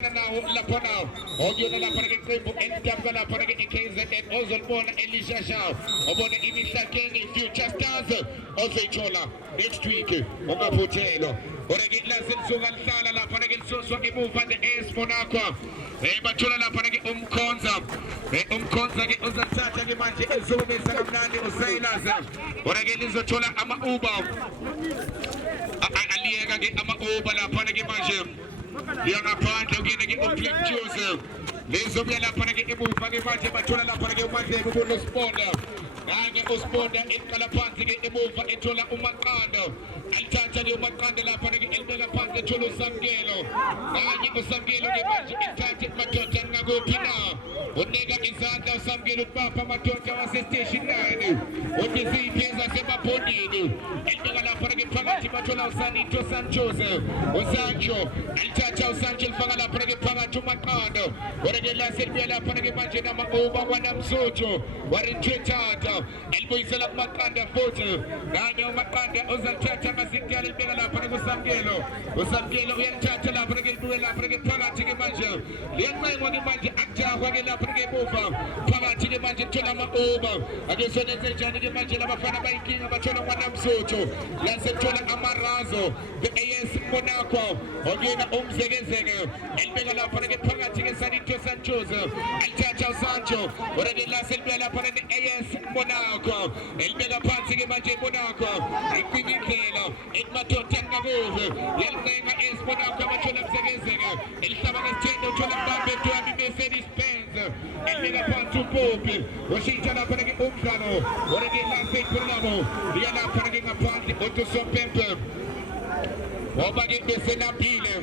Lapana, Oguna Lapana Kribu, and Tabga Lapana KZN, Ozolbona, Elisha Shaw, Obona Imisha Kenny, Future Stars, Ozechola, next week, Oga Potelo, Oregi Lasin Sugan Sala, Lapana Soso, move at the Ace Monaco, Batula Lapana Konza, Konza, Ozatata, Gimanti, Zumi, Salamani, Osailas, Oregi Zotola, Ama Uba, Aliega, Ama Uba, Lapana Gimanti. Yana pande ugine ki uplipchuze lezo bya la pande ki ibufa ke manje bathola la pande ke manje kulo sponda nange usponda ikala phansi ke ibufa ethola umaqando alithatha le umaqando la pande ke elibeka phansi ethola usamkelo nange usamkelo ke manje ithathe madoda ngakuphi na unika izandla usamkelo upapa madoda wase station 9 udiziphenza semapondini elibeka la pande ke phakathi bathola usanito Sanchez usancho Chacha Sanchel Fagala Prege Pagatu Macando, Oregela Silvia Panege Magina Oba Wanam Soto, Warin Tata, Elboisela Macanda Photo, Daniel Macanda, Ozachata Masikali Bela Panego Sangelo, Osangelo, and Chata La Prege Buela Prege Pagati Maja, Lian Wagi Acta Wagela Prege Bova, Pagati Maja Tolama Oba, against the Jani Magina Mafana by King of Batona Wanam Soto, Lansetola Amarazo, the AS Monaco, Ogena Zegezege, El Begala for the Pagati Sanito Sanchez, El Chacha Sancho, Oregela Silvia for the AS Monaco, El Bega Pansi Maje Monaco, Equivicano, El Mato Tangagove, El Nega is Monaco, Machola Zegezege, El Sabagasteno, Cholambe to have Mercedes Benz, El Mega Pantu Pope, Washington for the Umcano, Oregela Sekunamo, Diana Panagina Panti, Otoso Pemper, Obagi Besena Pile.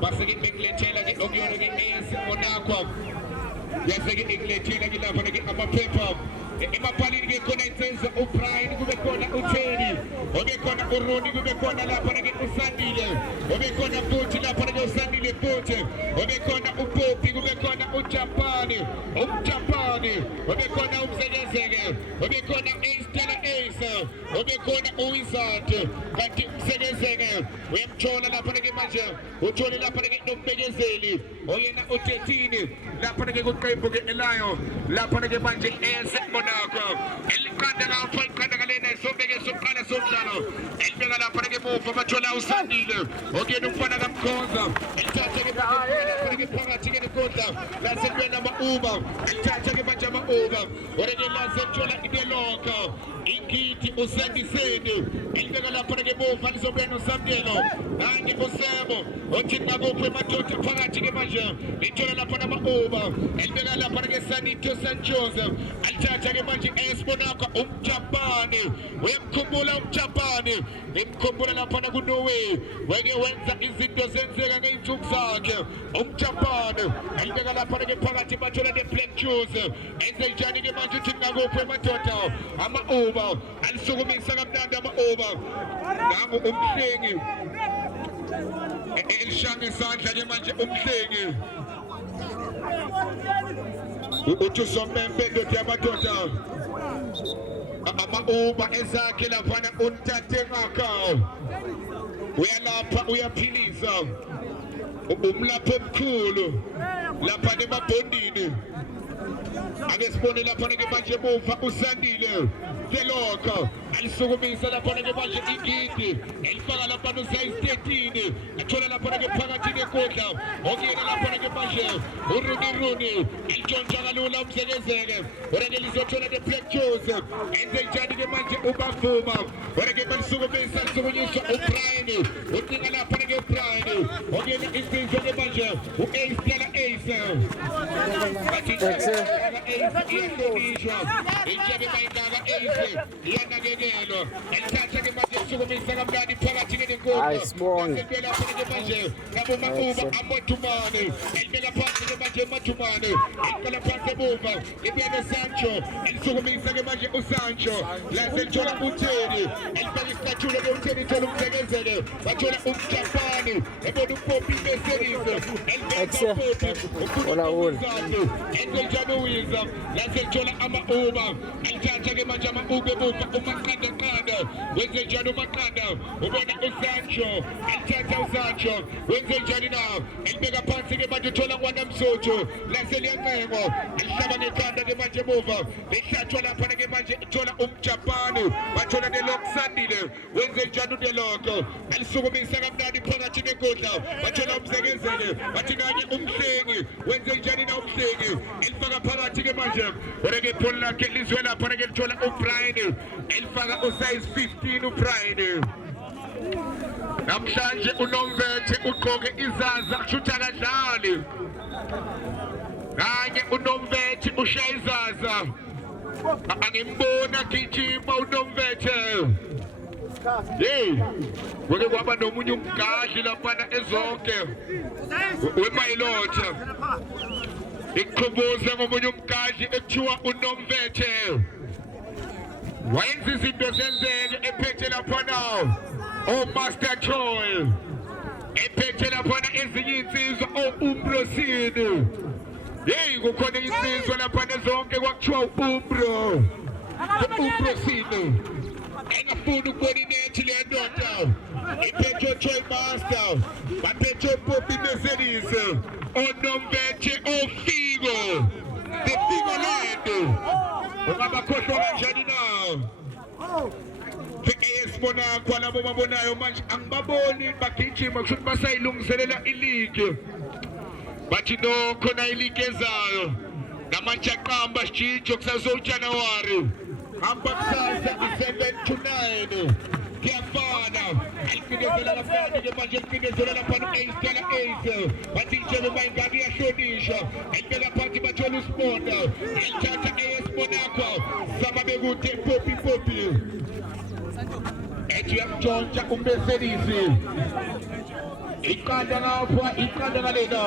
Pasagi Inglaterra get Ogiono get Ace Monaco. Yes, they get Inglaterra get up and get up a paper. Ima Pali get connected to Ukraine, Gubekona Ucheni, Obekona Uruni, Gubekona La Panagit Usandile, Obekona Putin, La Panago Sandile Putin, Obekona Upopi, Gubekona Uchapani, Obekona Umzegezege, Obekona Ace Tela Ace, Obekona Uizat, Kati Umzegezege, we have Chola La Panagit Maja, Ucholi La Panagit Umbegezeli, Oyena Utetini, La Panagit Ukai Elayo, La Panagit Maja Ace Monaco, El Candela, Candalena, Sobega Sopana Sopano, El Megala Panagamo from Machola Usandile, Ogenu Panagam Konza, El Tachaka Panagam Konza, La Sevena Uba, El Tachaka Pachama Uba, Oregela Centrola Ideloka, Inkiti Usandi Sede, El Megala Panagamo, Fansobrano Samdelo, Nani Osemo, Ochinago Prematota Panachika Maja, Nichola Panama Uba, El Megala Panagasani San Joseph, El Tachaka Maji Esponaka, Japani, Kumbula Japani, Kumbula La Panagunowe, when you went to Isidro Zenzel and Tumzak, Japan, El Megala Panagam Pagati Matola de Plectures, and the Johnny Majutingo Prematota, Ama Uba, and Sugumi Sagamdama Uba, Namu Umsing, El Shang Santa Yamanja Umsing, Utusum Bedo Yamatota. Ama Uba Ezakila Pana Untatemaka. We are pleased. Umlapom Kulu. La Panema Bondini. Agespone la Panagamaja Mofa Usandile. Veloka. And Sugumisa la Panagamaja Igiti. El Fagala Panusa Stetini. And Tola la Panagapagati Kota. Ogina la Panagamaja. Uruni. El John Jagalula Zegezeg. Regalizotola de Plectures. And the Johnny Manja Ubafuma. Regaman Sugumisa Sugumisa Ukraine. Utina la Panagaprine. Ogina is the Manja. Who is Stella Ace. That's it. Indonesia, Nice one. manje Matumane ikala phansi emuva ibiyana Sancho elisukumisa-ke manje uSancho lase lithola uTheni elifaka isicathulo ke-uTheni ithola umthekezele bathola umJapani ebona uPoppy beselise eliveza uPoppy enzenjani uWiza lase lithola ama-Uma alithatha-ke manje ama-Uke emuva umaqandaqanda wenzenjani umaqanda ubona uSancho alithatha uSancho wenzenjani na elibeka phansi-ke manje uthola ngwanamsuthu lase liyancengo elihlaba ngekhanda-ke manje emuva lihlatshwa laphana-ke manje uthola umJapani bathola nelokusandile wenzenjani uDeloko alisukumisa kamnandi phakathi nenkundla bathola umzekezele bathi kanye umhlengi wenzenjani na umhlengi elifaka phakathi-ke manje kodwa-ke ibhola lakhe lizwe laphana-ke lithola uBrian elifaka usize 15 uBrian namhlanje uNomvethe ugqoke izaza kushuthi akadlali kanye uNomvethe ushaya izaza angimbona gijima uNomvethe kuke kwaba nomunye umgadli laphana ezonke weMayilotha iqhubuze ngomunye umgadli ekuthiwa uNomvethe wayenza izinto zenzeke ephethe laphana Master Troy ephethe laphana ezinye insizwa Umbrosini kukhona insizwa laphana zonke kwakuthiwa Umbro Umbrosini engafuni ukubona inethi le ndoda iphethe Troy Master baphethe Poppy Beselise oNomvethe oFigo Figo lento ungabakhohlwa kanjani na esibona kwalabo babonayo manje angibaboni bagijima kushuthi basayilungiselela iligi bathi no khona iligi ezayo namanje aqamba sijijo kusazoJanuary hamba kusasa i7 to 9 kuyafana aliphindezela lapha-ke manje liphindezela laphana u-Ace Ace bathi itshelo mayingaki iyahlonisha elibeka phansi bathola uSponda elithatha esibonakho sama bekude Poppy ethi uyamtshontsha umbeselisi iqanda ngapha iqanda ngalena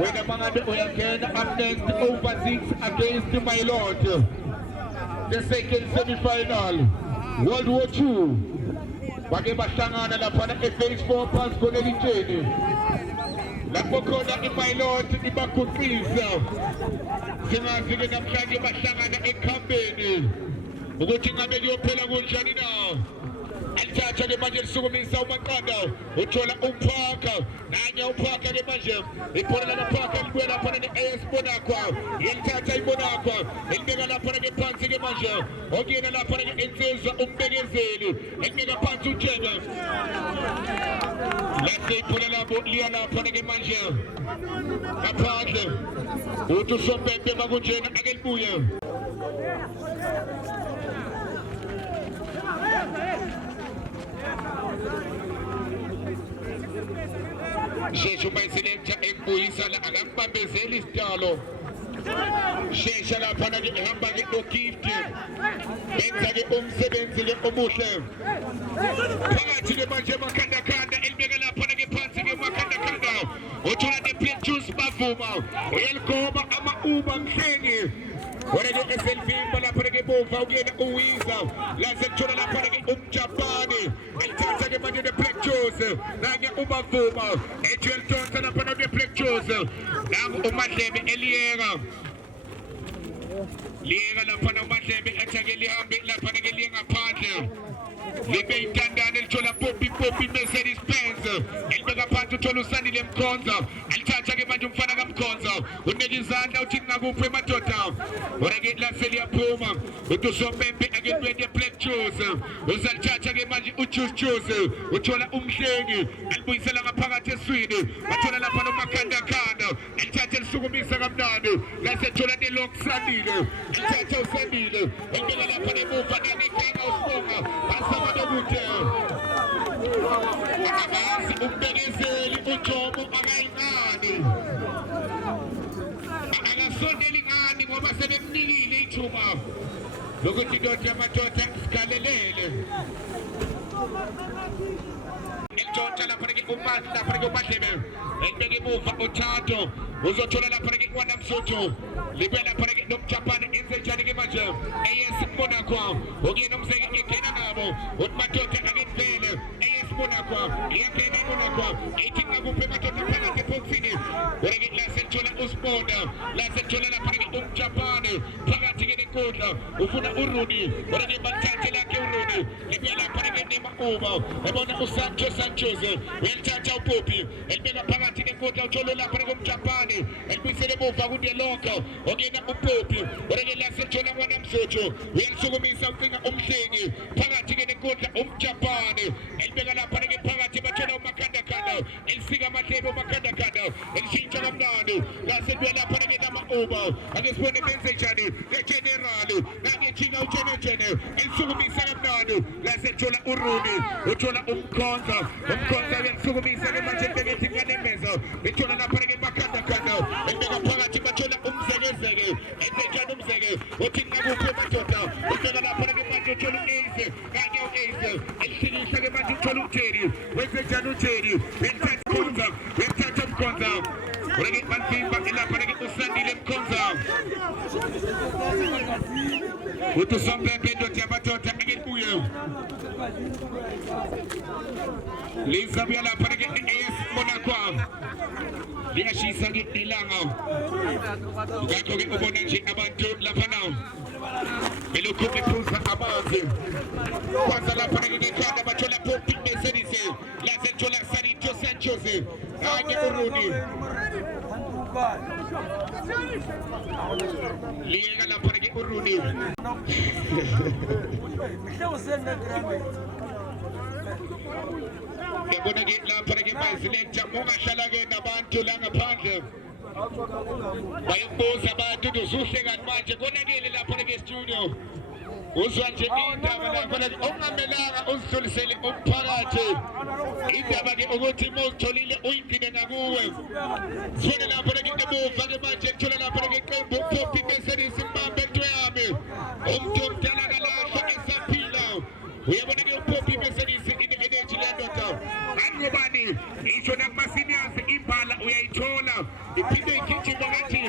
wena mangabe uyangena up next over 6 against Mayilotha the second semi-final World War II bake bahlangana laphana ephase 4 phansi khona elitsheni lapho khona iMayilotha ibaguqisa singazi-ke namhlanje bahlangana ekhambeni ukuthi ngabe kuyophela kunjani na alithatha-ke manje lisukumisa umaqanda uthola uParker nanye uParker-ke manje ibhola lamaParker libuya laphana ne-AS Bonaqua yelithatha iBonaqua elibeka laphana-ke phansi-ke manje okuyena laphana-ke insizwa umbekezeli elibeka phansi uJenga lase ibhola labo liya laphana-ke manje ngaphandle uthi uSompempe makunjena ake libuye shesha umayiselector ekubuyisa la akambambezeli isitalo shesha laphana-ke ehamba-ke noGift benza-ke umsebenzi-ke omuhle phakathi-ke manje emakhandakanda elibeka laphana-ke phansi-ke emakhandakanda uthola ne-Black Juice bavuma uyaligoba ama-Uma mhlengi kodwa-ke eselivimba laphana-ke emuva ukuyena uWiza lase lithola laphana-ke umJapani elithatha-ke manje ne-Black Juice nanye ubavuma ethi uyalidonsa laphana ne-Black Juice nangu uMadlebe eliyeka laphana uMadlebe ethi-ke lihambe laphana-ke liye ngaphandle libe yintandane elithola Poppy Mercedes-Benz elibeka phansi uthola uSandile Mkhonza alithatha-ke manje umfana kaMkhonza unika izandla uthi ngakuphi emadoda kodwa-ke lase liyaphuma uthi uSompempe ake libuyele Black Juice uzalithatha-ke manje uJuice uthola umhlengi alibuyisela ngaphakathi eswini bathola laphana umakhandakanda elithatha elisukumisa kamnandi lase lithola nelokusandile elithatha uSandile elibeka laphana emuva nangekhanga uSibonga basabanokude akazi umbekezeli uJomo akayincane akasondeli ngani ngoba sebemnikile ithuba lokuthi indoda yamadoda sikhalelele elitshontsha laphana-ke lapha kumadlebe elibeke emuva uThato uzothola lapha ke kwaNamsoto libuya lapha ke nomJapan enzenjani ke manje eyesibonakwa okuyena umzeke engena nabo uMadoda akevele eyesibonakwa iyangena ibonakwa ithi ngakuphe madoda phakathi eboxini wena lasethola uSponda lasethola lapha ke umJapan phakathi ke nenkundla ufuna uRudi wena ke bathathe lakhe uRudi libuya lapha ke neMakuba ebona uSanchez uyalithatha uPopi elibeka phakathi nenkundla utholo lapha ke umJapan elibisele emuva kuDelonga okuyena uPopi wena ke lasethola kwaNamsoto uyasukumisa ucinga umhlengi phakathi ke nenkundla umJapan elibeka lapha ke phakathi bathola uMakandakanda elisika amadlebe uMakandakanda elishintsha kamnandi lasethola lapha ke namaUba ake sibone benze njani legeneral ngakejika ujenejene elisukumisa kamnandi lasethola uRudi uthola umkhonza uyasukumisa ke manje bekethi nganemeza bethola lapha ke Makandakanda elibeka phakathi bathola umzekezeke enzenjani umzeke uthi ngakuphi madoda ubeka lapha ke manje uthola uAce kanye uAce elishikisa ke manje uthola uJeri wenzenjani uJeri wethatha umkhonza wena bantimba elapha ke usandile umkhonza uthi sombembe ndothi amadoda akebuye Liza buya lapha ke eyesibonakwa liyashisa ke ilanga ngakho ke ubona nje abantu lapha nawo belokhu bephuza amanzi kwanza lapha ke ngekhanda bathola Popi Mercedes lasethola Sarito Sanchez kanye uRudi liyeka lapha ke uRudi yabona ke lapha ke mayiselector mongahlala ke nabantu la ngaphandle bayibuza abantu uzuhle kanti manje konakele lapha ke studio uzwa nje indaba lapha ongamelanga uzidlulisele umphakathi indaba ke ukuthi mawutholile uyigcine ngakuwe sifuna lapha ke emuva ke manje thola lapha ke iqembu Popi Mercedes imbambe into yami umuntu omdala kalahla esaphila uyabona ke uPopi Mercedes energy lendoda angobani isho nakumaseniors ibhala uyayithola iphinde igijima ngathi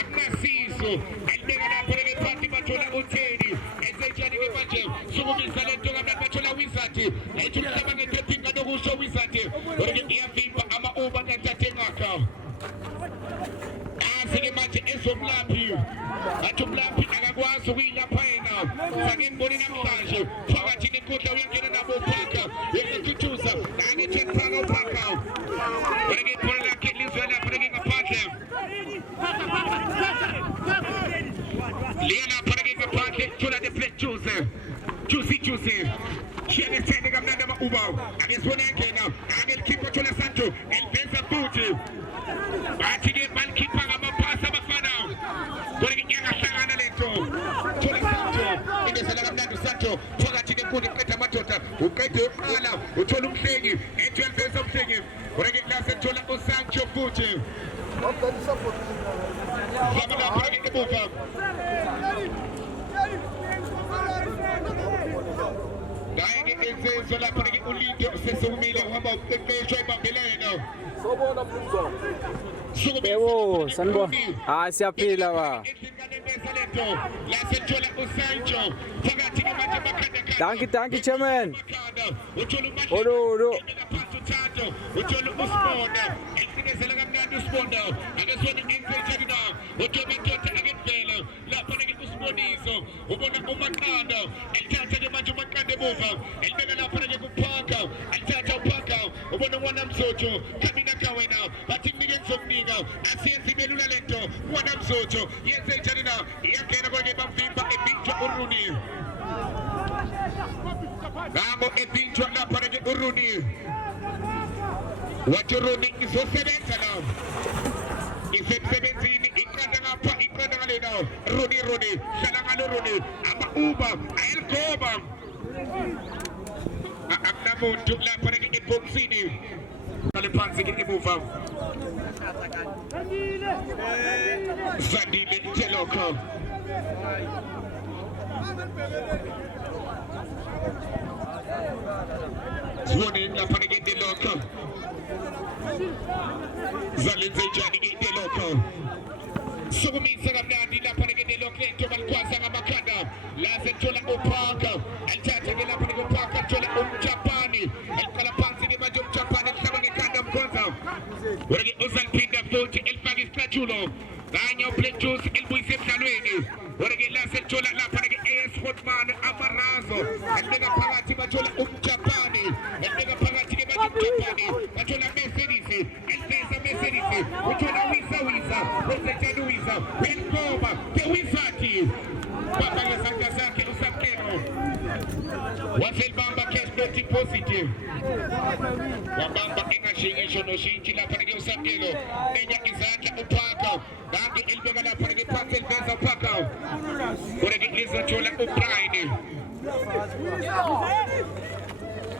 akunasizo elibeka lapho ke phansi bathola uTheni enzenjani ke manje sukumisa lento kamnandi bathola Wizard ethi umhlaba ngethethinga nokusho Wizard ore iyavimba amaUba ngathathe ngakho asike manje ezomlaphi athi umlaphi akakwazi ukuyilapha yena sake ngibone namhlanje phakathi nenkundla uyangena nabo uphaka uyakuthuza nange thethana uphaka wena ibhola lakhe lizwe lapha ke ngaphandle liyana lapha ke ngaphandle thola the play juicy shiyesithende kamnandi amaUba ake sibone yangena ake likhipha thola Santo eliveza futhi bathi ke balikhipha ngamaphasi abafana kodwa ke yangahlangana lento thola Santo indesela kamnandi uSanto phakathi nenkundla uqeda amadoda uqede uqala uthola umhlengi e12 somhlengi kodwa ke lasethola uSancho futhi Zamana phakathi emuva Daye ke enze lapha ke uLindo sesokumile uhamba uqeqeshwa ibambelena sobona mfundisi Yebo sanibona hayi siyaphila ba lasethola uSancho phakathi ke manje Makandakanda Danke chairman Olo Olo uthola uSponda esinezela kamnandi uSponda akesona enzenjani na uthola indoda akevela lapha ke uSiboniso ubona uMaqanda elithatha ke manje uMaqanda emuva elibeka lapha ke kuphaka elithatha uphaka ubona uNamsoto kamina kawena bathi nike ngizomnika asiyenzi belula lento uNamsoto yenze njani na iyangena kwake bamvimba ebinjwa uRudi Ngamo ebinjwa lapha ke uRudi wathi uRudi izosebenza la isemsebenzini iqanda ngapha iqanda ngalena Rudi hlala ngalo Rudi amaUba ayeligoba akunamuntu lapha ke eboxini kale phansi ke emuva Zandile Teloko Running lapha ke the local. Zalenze ijani ke the local. Sukumisa kamnandi lapha ke the local into balkwasa ngamakhanda. Lase thola uphaka. Elithatha ke lapha ke uphaka thola umjapani. Eliqala phansi ke manje umjapani ehlaba ngekhanda umkhonza. Wena uzaliphinda futhi elifaka isicathulo. Kanye uBlack Juice elibuyisa emdlalweni. Wena ke lase thola lapha ke AS Sportman Amarazo. Elibeka phakathi bathola umjapani. Elibeka phakathi ke manje umjapani. Bathola Mercedes. Elibesa Mercedes. Uthola Wisa. Wesejana Wisa. Welcome. Ke Wisati. Baba ngesandla sakhe uSakelo. Waselibamba cash not positive. Wabamba engashingisho noshintsha lapha ke uSakelo. Nenya izandla uphaka. Kanti elibeka lapha ke phansi eliveza uphaka. Kodwa ke izothola uBrian.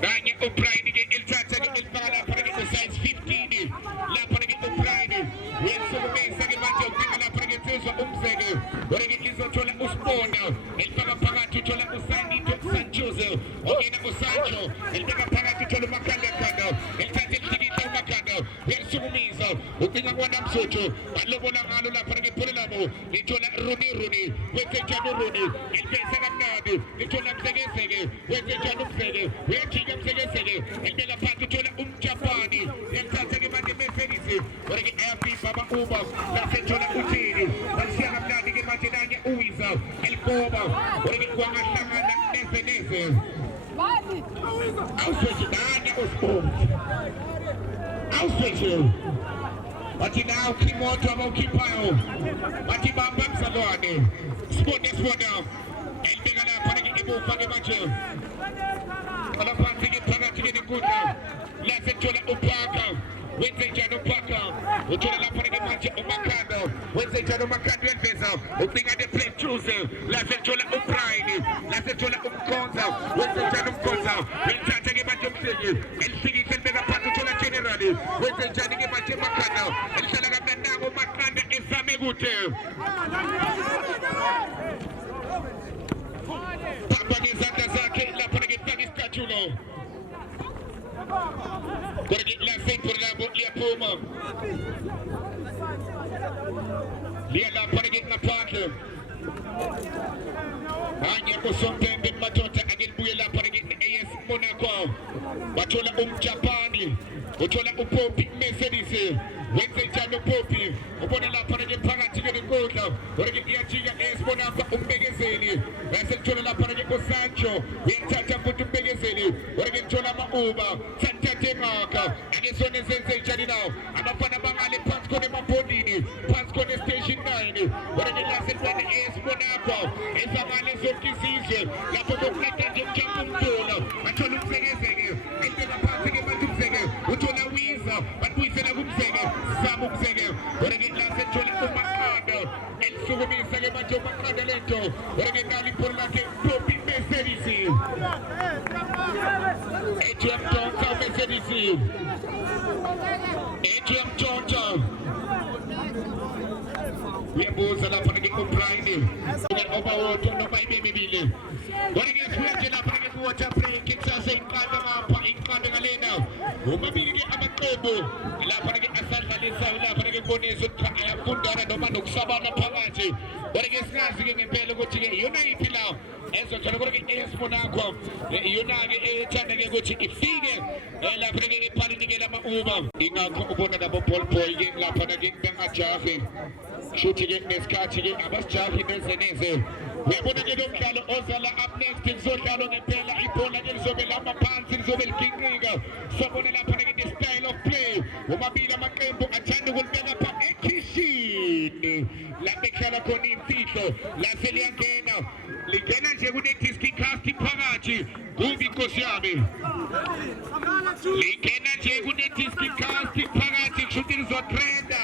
Kanye uBrian ke elithatha ke elifaka lapha ke size 15. Lapha ke uBrian. Wesukumisa ke manje ubika lapha ke Tsizwa umzeke. Kodwa ke izothola uSponda. Elifaka phakathi uthola uSandito Sanchez. Ongena uSancho. Elibeka phakathi uthola uMakhandekanda. Elithatha elihlikihla uMakhanda. Wesukumisa. Ubika kwaNamsotho. Balobola ngalo lapha ke phole labo. Lithola Runi. Wesejana Runi. Elibesa kamnandi. Lithola Mzekezeke. Wesejana umzeke. Uyajika Mzekezeke. Elibeka phansi uthola umjapani. Elithatha ke manje Mercedes. Kodwa ke AFC Baba Uba. Lasethola uthini. Basiya kamnandi ke manje nanye uWisa. Elikoba. Kodwa ke kwangahlangana neze. Awuswethe nanye uSport. Awuswethe. Bathi nawo Kimoto abawukhiphayo. Bathi bamba mzalwane. Sport. Elibeka lapha ke emuva ke manje. Ala phansi ke phakathi ke nenkundla. Lasethola uphaka. Wenze njani uphaka? Uthola lapha ke manje uMakhanda. Wenze njani uMakhanda wemveza? Ubika the Black Juice. Lasethola uBrian. Lasethola umkhonza. Wenze njani umkhonza? Welithatha ke manje umseki. Elifikile elibeka phansi uthola General. Wenze njani ke manje uMakhanda? Elihlala kamnandi nango uMakhanda esame kude. Bamba ngezandla zakhe lapha ke faka isicathulo. Kodwa ke lase iphorlabo liyaphuma. Liya lapha ke ngaphandle. Hanye uSompembe madoda akelibuye lapha ke AS Monaco. Bathola umjapani. Uthola uPopi Mercedes. Wenze njalo uPopi. Ubona lapha ke phakathi ke nenkundla. Kodwa ke iyajika AS Monaco umbekezeli. Bese uthola lapha ke uSancho. Uyathatha futhi umbekezeli. Kodwa ke uthola ama-Uber. Sathathe ngaka. Ake sone senze njani nawo. Abafana bangale phansi khona emabhodini. Phansi khona station 9. Kodwa ke lase bene AS Monaco. Ezamale zonke izizwe. Lapho bokuletha nje umjambo umdula. Bathola umsekezeke. Elibeka phansi ke manje umzeke. Uthola Wisa. Batbuyisela kumzeke. Zama umzeke. Kodwa ke lase thola uMakhanda. Elisukumisa ke manje uMakhanda lento. Kodwa ke nali phone lakhe Popi Mercedes. ATM Tonta Mercedes. ATM Tonta. Uyabuza lapha ke uBrian. Obawoto noma ibemibili. Kodwa ke siya lapha ke water break kusasa iqanda ngalena. Umabili ke amaqembu lapha ke asadlalisa lapha ke bonisa ukuthi ayafundana noma nokusabana phakathi. Kodwa ke singazi ke ngempela ukuthi ke yona iphi la ezothola kodwa ke AS Monaco yona ke ethanda ke ukuthi ifike lapha ke ephalini ke lama-Uber. Ingakho ubona labo ball boy ke lapha ke bengajahi. Shuthi ke nesikhathi ke abasijahi neze. Uyabona ke lo mdlalo ozala up next kuzodlalwa ngempela ibhola ke lizobe lama phansi lizobe liginqika. Sobona lapha ke the style of play. Umabili amaqembu athanda ukulibeka pha ekhishini. Lapha ekhala khona imfihlo. Lase liyangena. Lingena nje kune disc cast phakathi. Kumbi inkosi yami. Lingena nje kune disc cast phakathi kushuthi lizotrenda.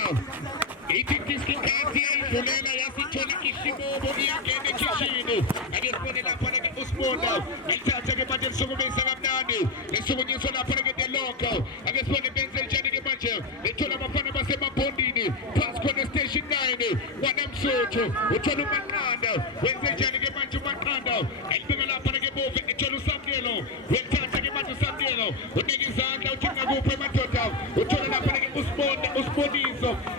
Ithi disc cast iyadlulela yasithola ishibobo iyangena ekhishini. Ake sibone lapha ke uSponda. Elithatha ke manje lisukumisa kamnandi. Lisukunyiswa lapha ke the local. Ake sibone benze njani ke manje. Lithola abafana basemabhondini. Phansi khona station 9. KwaNamsotho. Uthola uMakhanda. Wenze njani ke manje uMakhanda. Elibeka lapha ke bovu ethola uSakelo. Welithatha ke manje uSakelo.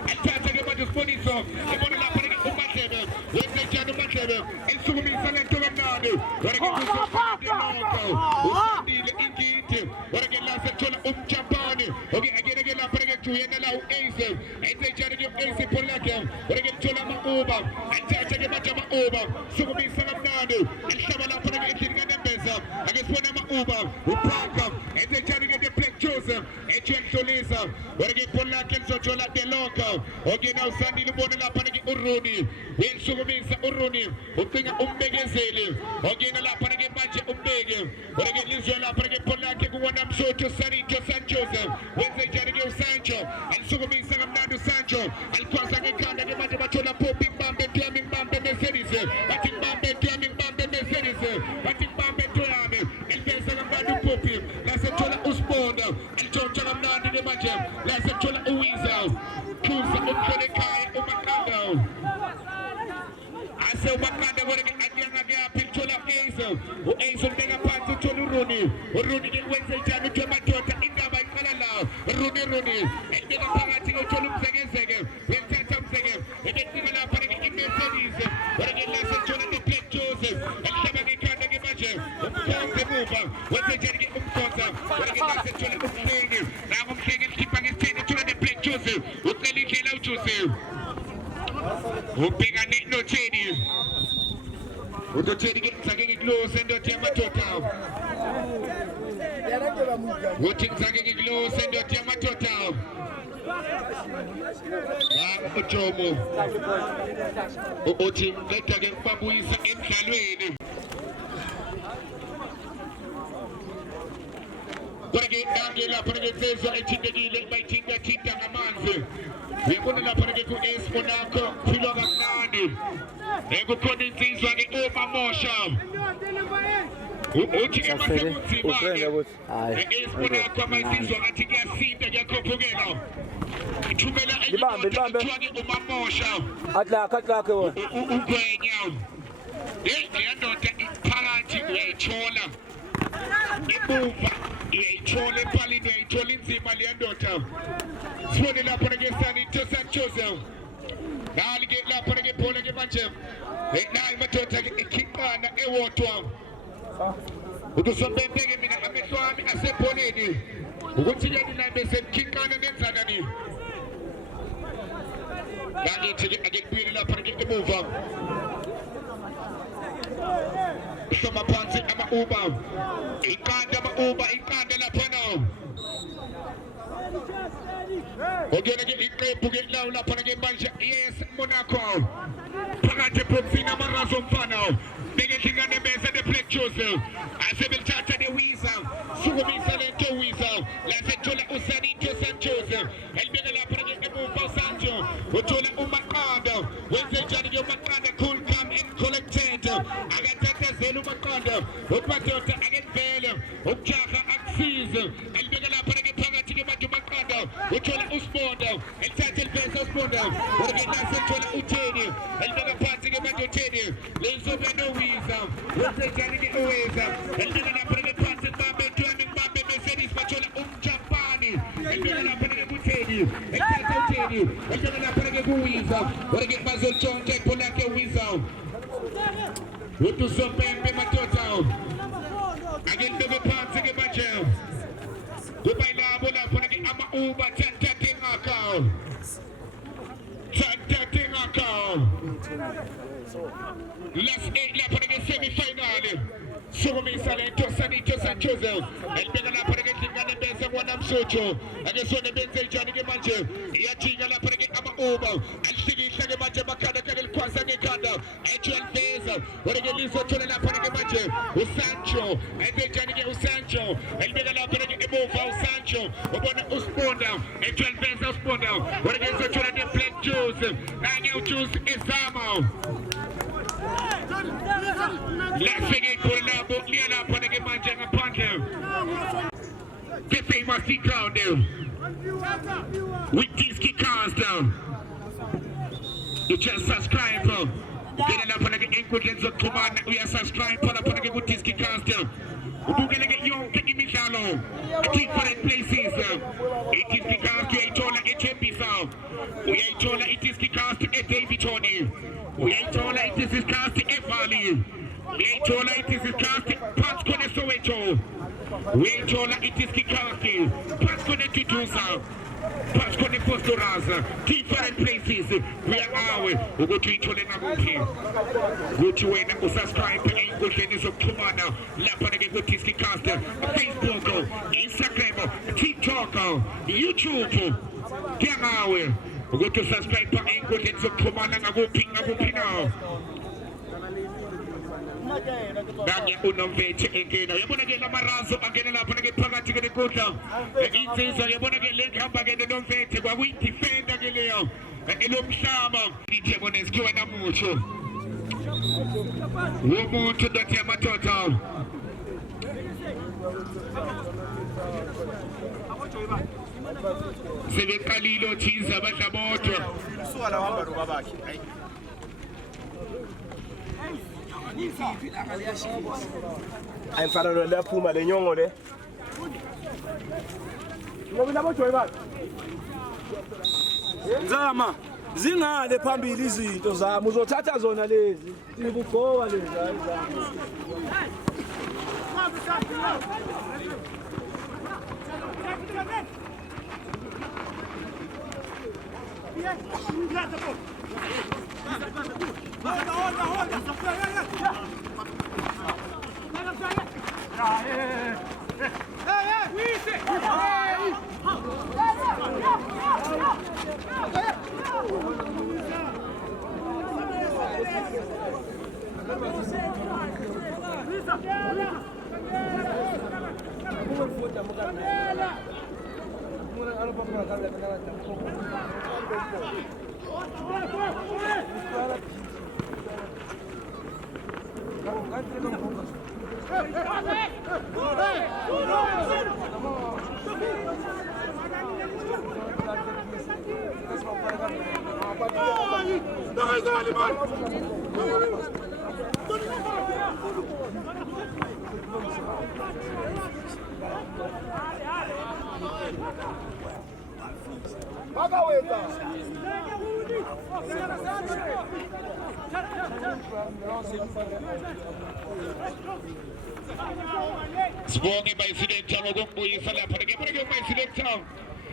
Atata ke manje Sponiso ibona lapha ke uMatlebe wenze njani uMatlebe isukumisa lento kamnandi wena ke kusofundiloko usandile ingidi wena ke la sethola umJapani okay agene ke lapha ke tuyena la uAce enze njani ke uAce polake wena ke thola amaUba atata ke manje amaUba sukumisa kamnandi ihlaba lapha ke endlini kaNembeza ake sibona amaUba uPhaka enze njani ke the Black Joseph ejentolisa wena ke polake lizothola delonka okay now usandile ubona lapha ke uRuni uyisukumisa uRuni ucinga umbekezeli ogena lapha ke manje umbeke wena ke lizwe lapha ke polake kuwona Msotho Sarito Sanchez wenze njani ke uSancho alisukumisa kamnandi uSancho alikhwaza ngekhanda ke manje bathola Poppy Mbambe Dwami Mbambe Mercedes bathi Mbambe Dwami Mbambe Mercedes bathi Mbambe Dwami elibesa kamnandi uPoppy lasethola uSponda elitshontsha kamnandi ke manje lasethola uWiza kuza umkhona ekhaya uMaqanda ase uMaqanda wena ke adiyanga ke aphi uAce ubeka phansi uthola uRuni ke wenze njani uthi amadoda indaba iqala la Runi ebeka phakathi ke uthola umzekezeke wethatha umzeke ebecika lapha ke iMercedes wena ke la sethola the Black Joseph elihlaba ngekhanda ke manje umkhonze emuva wenze njani ke umkhonza wena ke la sethola umhlenge nangu umhlenge elikhipha ngesitheni uthola the Black Joseph ucela indlela uJoseph ubheka noThedi uThedi ke ngizake ngiklose ndothi yamadoda uthi ngizake ngiklose ndothi yamadoda uJomo uthi ngeda ke ngibabuyisa emidlalweni Kwake nange lapha ke phezulu ethindekile bayithinta ngamanzi uyabona lapha ke kuAce Monaco philo kamnandi ekukhona insizwa ke uMamosha uthi ke mase kunzima Ace Monaco amayisizwa ngathi kuyasinda kuyakhopukela ithumela ke uMamosha Atlaka ke wona ugwenya leyandoda iphakathi uyayithola ibuva iyayithola empalini uyayithola inzima leyandoda sibone lapha ke Sanito Sanchez nali ke lapha ke phola ke manje nayi madoda ke ikhiqana ewodwa ukusembeke mina amehlo ami asebholeni ukuthi ke nina bese ikhiqana nenzana ni ngithi ake kubuyele lapha ke emuva Soma phansi amaUba iqanda lapha nawo ogena ke iqembu ke lawo lapha ke manje yes Monaco phakathi ephofina amarazo mfana beke hlingane bese the Black Joseph asebelithatha neWiza sukumisa lento Wiza lasethola uSanito Sanchez elibeka lapha ke emuva uSancho uthola uMaqanda wenze njani ke uMaqanda cool calm and collected akathethezela uMaqanda umadoda akevele ukujaha akusize elibeka lapha ke phakathi ke manje uMaqanda uthola uSponda elithatha elibesa uSponda wena lasethola uThedi elibeka phansi ke manje uThedi lezobe noWiza wenze njani ke uWiza elibeka lapha ke phansi Mbambe Mercedes bathola umJapani elibeka lapha ke uThedi elithatha uThedi elibeka lapha ke uWiza wena ke bazolitshontsha ibhola ke uWiza Utu sopembe madoda akelibeke phansi ke manje kubayilabo lapha ke amaUba thathathe ngakho last 8 lapha ke semi-final sukumisa lento Sanito Sanchez elibeka lapha ke hlingane bese kwana Msotho ake sone benze njani ke manje iyajika lapha ke amaUba alihlikihla ke manje makhanda ke likhwaza ngekhanda ejwelveza wena ke lizothola lapha ke manje uSancho enze njani ke uSancho elibeka lapha ke emuva uSancho ubona uSponda ejwelveza uSponda wena ke lizothola the Black Joseph nange uJuice izama Lafike kolabo liela pone ke manje ngaphandle the famous crowd there with these cars down you just subscribe Get up on the enkundleni zokuxhumana uyasubscribe lapha ke ku Diski Cast ubukele ke yonke imidlalo different places iDiski Cast uyayithola eThembisa Uyayithola i-disc cast eDavid Tony. Uyayithola i-disc cast eValley. Uyayithola i-disc cast phansi khona eSoweto. Uyayithola i-disc cast phansi khona eTutuza. Phansi khona eFostoras. Different places. Kuya ngawe ukuthi uyithole ngakuphi. Ukuthi wena usubscribe ey'nkundleni zokuxhumana lapha-ke ku-disc cast, Facebook, Instagram, TikTok, YouTube. Kuya ngawe ukuthi usubscribe ey'nkundleni zokuxhumana ngakuphi na. Nange unomvethe engena uyabona-ke lamarazo angena lapha-ke phakathi ke nenkundla insizwa uyabona-ke le kuhamba-ke nonomvethe kwakuyidifenda-ke leyo elomhlaba ithebone sikhiwe namutsho womuntu ndothi yamadoda sebeqalile othize abadla bodwa ayimfanelo leyaphuma le nyongo le Nzama zingale phambili izinto zami uzothatha zona lezi ibugqoka lezi Sibonge bayiselector ngokumbuyisa lapha ke bona ke bayiselector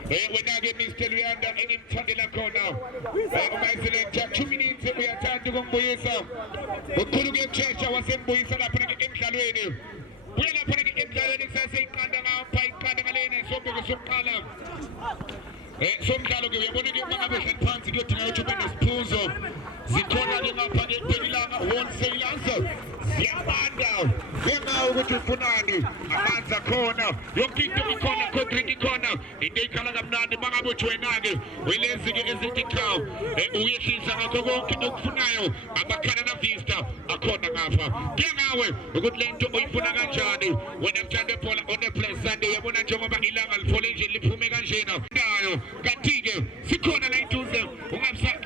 wena-ke Mr. Luyanda engimthandela khona ubayiselector 2 minutes uyathanda ukumbuyisa ukhulu kuyekushesha wasembuyisa lapha-ke emdlalweni buya lapha-ke emdlalweni kusaseyiqanda ngapha iqanda ngalena isombeko sokuqala somdlalo-ke uyabona-ke uma ngabe hlali phansi kuyodinga ukuthi ube nesiphuzo zikhona-ke ngapha-ke bhekilanga wholesalers ziyabanda ngengawo ukuthi ufunani amanzi akhona yonke into ikhona kodrink ikhona into eyikhala kamnandi uma ngabe uthi wena-ke uyilezi-ke ezithi qhaw uyehlisa ngakho konke okufunayo amakhala navista akhona ngapha ngengawe ukuthi le nto uyifuna kanjani wena mthanda ebhola on a play Sunday uyabona njengoba ilanga lifole nje liphume kanjena nayo kanti-ke sikhona la iduze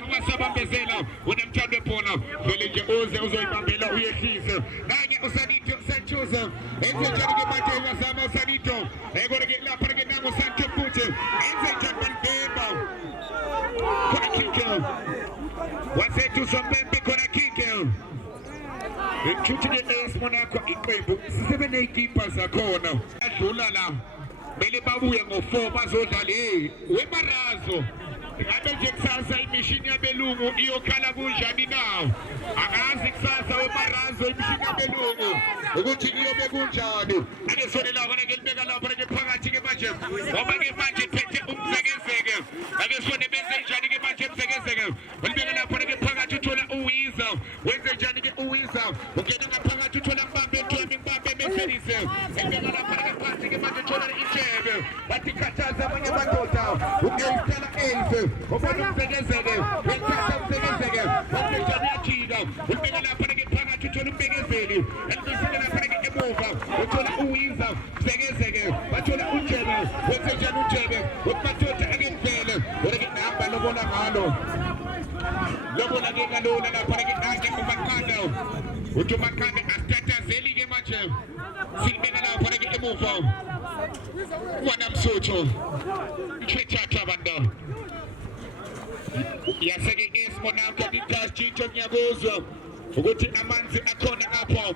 ungasabambezela wena mthanda ebhola vele nje uze uzoyibambela uyehlise nanye usanito sanchuza enzenjani-ke manje ungazama usanito kodwa-ke lapha-ke nango sante futhi enzenjani balibemba khona kike wasethu sompempe khona kike kushuthi-ke esibonakho iqembu sisebe ney'kipa zakhona adlula la mele babuye ngo-4 bazodlala wemarazo ngabe nje kusasa imishini yabelungu iyokhala kunjani na angazi kusasa wemarazo imishini yabelungu ukuthi iyobe kunjani ake sone lapha-ke libeka lapha-ke phakathi-ke manje ngoba-ke manje phethe umzekezeke ake sone benze njani-ke manje emzekezeke libeka lapha-ke phakathi uthola uwiza wenze njani-ke uwiza ungena ngaphakathi uthola mbambe ntwemi mbambe meselise libeka lapha-ke phansi-ke manje uthola itshebe bathi khathaza abanye madoda ungeyithala eze ubona umbekezeke wethatha umbekezeke wabejani yajika ubeka lapha-ke phakathi uthola umbekezeli elibisile lapha-ke emuva uthola uwiza mbekezeke bathola ujebe wenze njani ujebe ukumadoda akemvele wena-ke nahamba lobona ngalo lobona-ke ngalona lapha-ke nake umakanda uthi umakanda asitatazeli-ke manje silibeka lapha-ke emuva wanamsuthu thethatha abantu Yaseke Esmonaka Dikashito Nyagozo. Ukuthi amanzi akhona ngapho.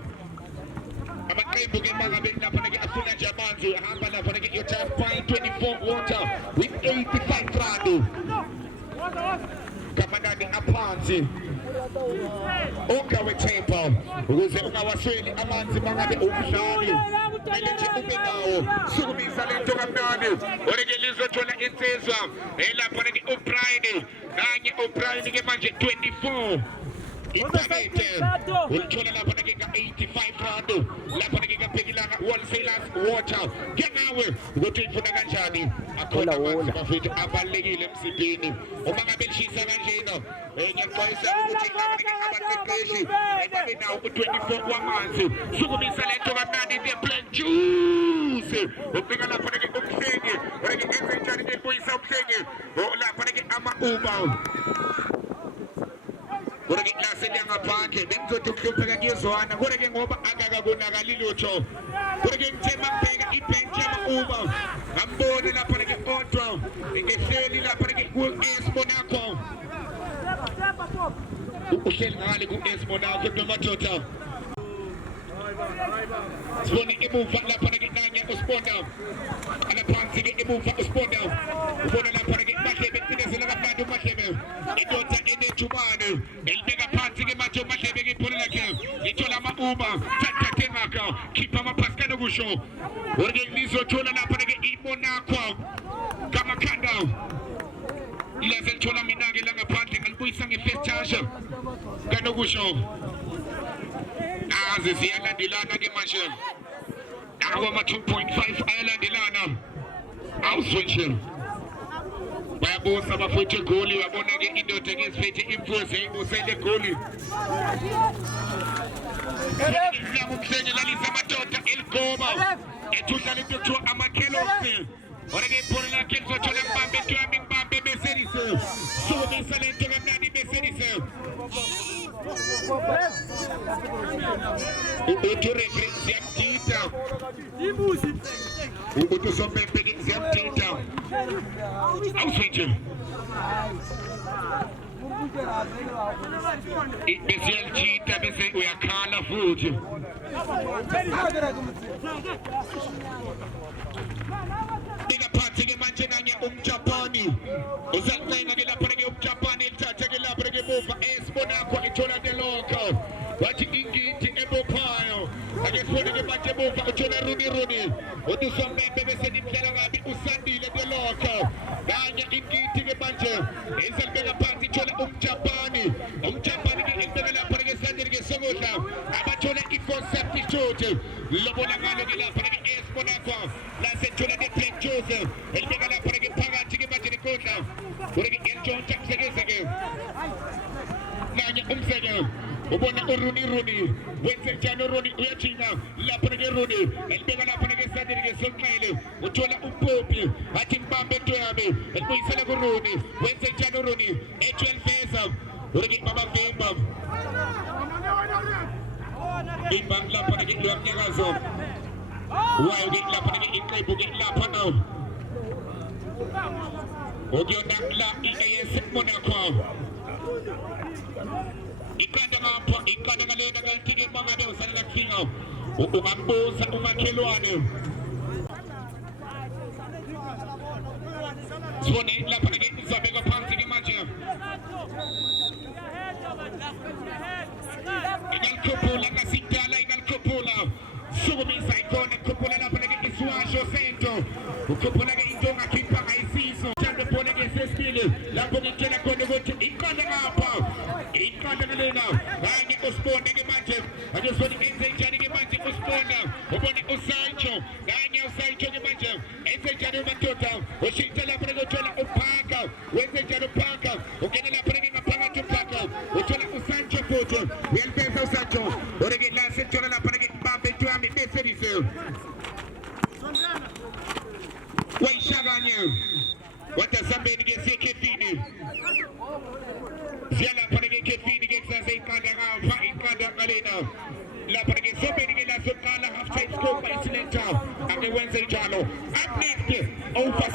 Amaqembu ke mangabe lapha ke afuna nje amanzi ahamba lapha ke yotha 524 water with 85 rand. Kamanani aphansi. Ongawe tempo ukuze ungawasweli amanzi mangabe umdlali. Mele nje ube nawo. Sukumisa lento kamnandi. Oreke lizothola insizwa. Elapha ke uBrian. Kanye uBrian ke manje 24. Internet ulithola lapha ke 85 rand lapha ke kaphelanga wholesalers water ke nawe ukuthi ufuna kanjani akhona amanzi bafethu abalekile emsimbini uma ngabe lishisa kanjena ngiyaxwayisa ukuthi lapha ke abaqeqeshi babe nawo u24 kwamanzi sukumisa lento kamnandi the black juice ubika lapha ke umhlengi ke enze njani ke boyisa umhlengi lapha ke ama-uba kodwa ke klase ngaphandle bengizothi ukuhlupheka ngiyezwana kodwa ke ngoba akakabonakali lutho kodwa ke ngithe mangibheka ibench yama-uba ngambone lapha ke kodwa ngehleli lapha ke ku-Esmonako uhleli ngale ku-Esmonako nomadoda sibone emuva lapha ke nanye uSponda alaphansi ke emuva uSponda ubona lapha ke Mahlebe cinezela kamnandi uMahlebe indoda enejubane elibeka phansi ke manje uMahlebe ke ibhola lakhe ithola ama-uba thatha ngaka khipha amaphasikana kusho kodwa lizothola lapha ke iMonaco kamakhanda ilaze lithola mina ke la ngaphandle ngalibuyisa nge-first charge kanokusho aze ziyalandelana ke manje awa ma 2.5 ayalandelana awuswitche bayabusa bafethe goli wabona ke indoda ke sifethe imfuze ibusele goli Islamu mhlenye lalisa amadoda eligoba ethudla lento kuthiwa amakhelosi ora ke ibhola lakhe lizothola mbambe twami mbambe beserise sukumisa lento kamnandi beserise uturefri ziyamthinta ukuthi usompempeke ziyamthinta awuswitche besiyalithinta bese uyakhala futhi ingaphansi ke manje nanye umjapani usalincenga ke lapha ke umjapani lithatha ke lapha ke muva Esmonako ithola delokho wathi ingidi ebophayo ake sifone ke manje muva uthola Runi uthi usombembe bese nimdlala kabi usandile delokho kanye ingidi ke manje eselibeka phansi ithola umjapani ke ibeka lapha ke sandile ke sokudla abathola i-4 substitute lobona ngalo ke lapha ke Esmonako lase thola ke Black Joseph elibeka lapha ke phakathi ke manje kodla kodwa ke entshontsha kusekezeke nanye umseke ubona uRuni wenze njani uRuni uyajinga lapha ke Runi elibeka lapha ke sandile ke sonqele uthola uPopi athi mbambe into yami elibuyisela kuRuni wenze njani uRuni e12 veza kodwa ke baba Vimba imbang lapha ke lwamnyakazo wayo ke lapha ke iqembu ke lapha nawo Ogiyona la IAS Monaco ikanda ngapha ikanda ngalena kalithike mangabe usalela kinga ungambuza umakhelwane sibone lapha ke izabeka phansi ke manje ingalikhuphula ngasidala ingalikhuphula sukumisa ikona ikhuphula lapha ke Iswasho Sento ukhuphula ke into ngakhipha ngayisiso mhlawumbe bona ke sesibili lapho ngitshela khona ukuthi iqanda ngapha iqanda ngalena kanye uSponda ke manje ake sifone enze njani ke manje uSponda ubone uSancho kanye uSancho ke manje enze njani uMadoda ushintsha lapho ke uthola uPhaka wenze njani uPhaka ungena lapho ke ngaphakathi uPhaka uthola uSancho futhi uyalibesa uSancho ore ke la sethola lapho ke mbambe twami beserise wayishakanye watasambeni ke sekefini siyalapha ke kefini ke kusase iqanda ngapha iqanda ngalena lapha ke sobeni ke la soqala half time score by Isilenta ake wenze njalo up next over